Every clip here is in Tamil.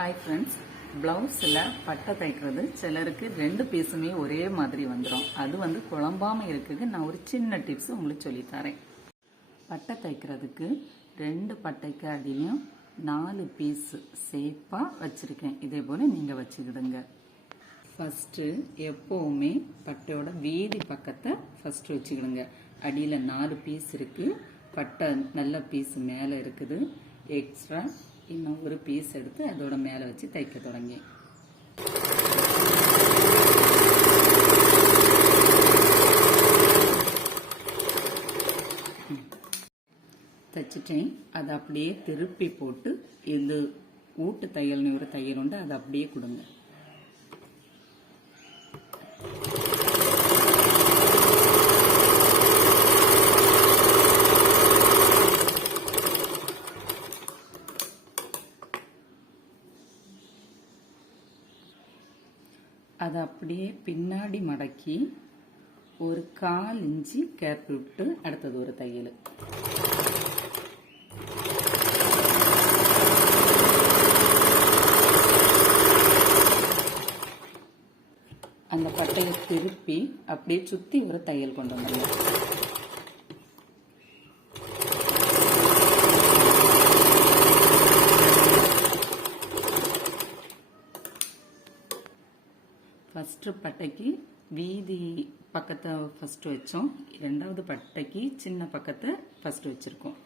ஹாய் ஃப்ரெண்ட்ஸ், ப்ளவுஸில் பட்டை தைக்கிறது சிலருக்கு 2 பீஸுமே ஒரே மாதிரி வந்துடும். அது குழம்பாமல் இருக்குது. நான் ஒரு சின்ன டிப்ஸ் உங்களுக்கு சொல்லித்தரேன். பட்டை தைக்கிறதுக்கு 2 பட்டைக்கு அடியிலையும் 4 பீஸு சேஃபாக வச்சுருக்கேன். இதே போல் நீங்கள் வச்சுக்கிடுங்க. ஃபஸ்ட்டு எப்போவுமே பட்டையோட வீதி பக்கத்தை ஃபஸ்ட்டு வச்சுக்கிடுங்க. அடியில் 4 பீஸ் இருக்குது, பட்டை நல்ல பீஸ் மேலே இருக்குது. எக்ஸ்ட்ரா இன்னும் ஒரு பீஸ் எடுத்து அதோட மேலே வச்சு தைக்க தொடங்கி தைச்சிட்டேன். அதை அப்படியே திருப்பி போட்டு இது ஊட்டு தையல்னு ஒரு தையல் உண்டு, அதை அப்படியே கொடுங்க. அதை அப்படியே பின்னாடி மடக்கி ஒரு 1/4 இன்ச்சு கேப் விட்டு அடுத்தது ஒரு தையல். அந்த பட்டையை திருப்பி அப்படியே சுத்தி ஒரு தையல் கொண்டு வந்துடலாம். ஃபஸ்ட்டு பட்டைக்கு வீதி பக்கத்தை ஃபஸ்ட்டு வச்சோம், 2வது பட்டைக்கு சின்ன பக்கத்தை ஃபஸ்ட்டு வச்சுருக்கோம்.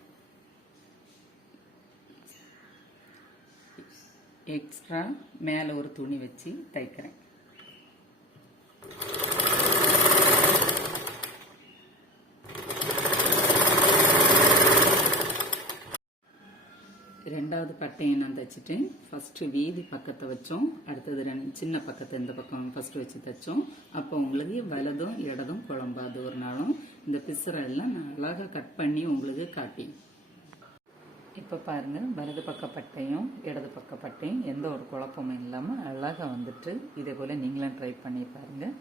எக்ஸ்ட்ரா மேலே ஒரு துணி வச்சு தைக்கிறேன். ரெண்டாவது பட்டையை நான் தைச்சிட்டேன். ஃபஸ்ட்டு வீதி பக்கத்தை வச்சோம், அடுத்தது சின்ன பக்கத்தை இந்த பக்கம் ஃபஸ்ட்டு வச்சு தைச்சோம். அப்போ உங்களுக்கு வலதும் இடதும் குழம்பாது. ஒரு நாளும் இந்த பிசுரெல்லாம் நான் அழகாக கட் பண்ணி உங்களுக்கு காட்டி. இப்போ பாருங்கள், வலது பக்க பட்டையும் இடது பக்க பட்டையும் எந்த ஒரு குழப்பமும் இல்லாமல் அழகாக வந்துட்டு இதே போல் நீங்களும் ட்ரை பண்ணி பாருங்கள்.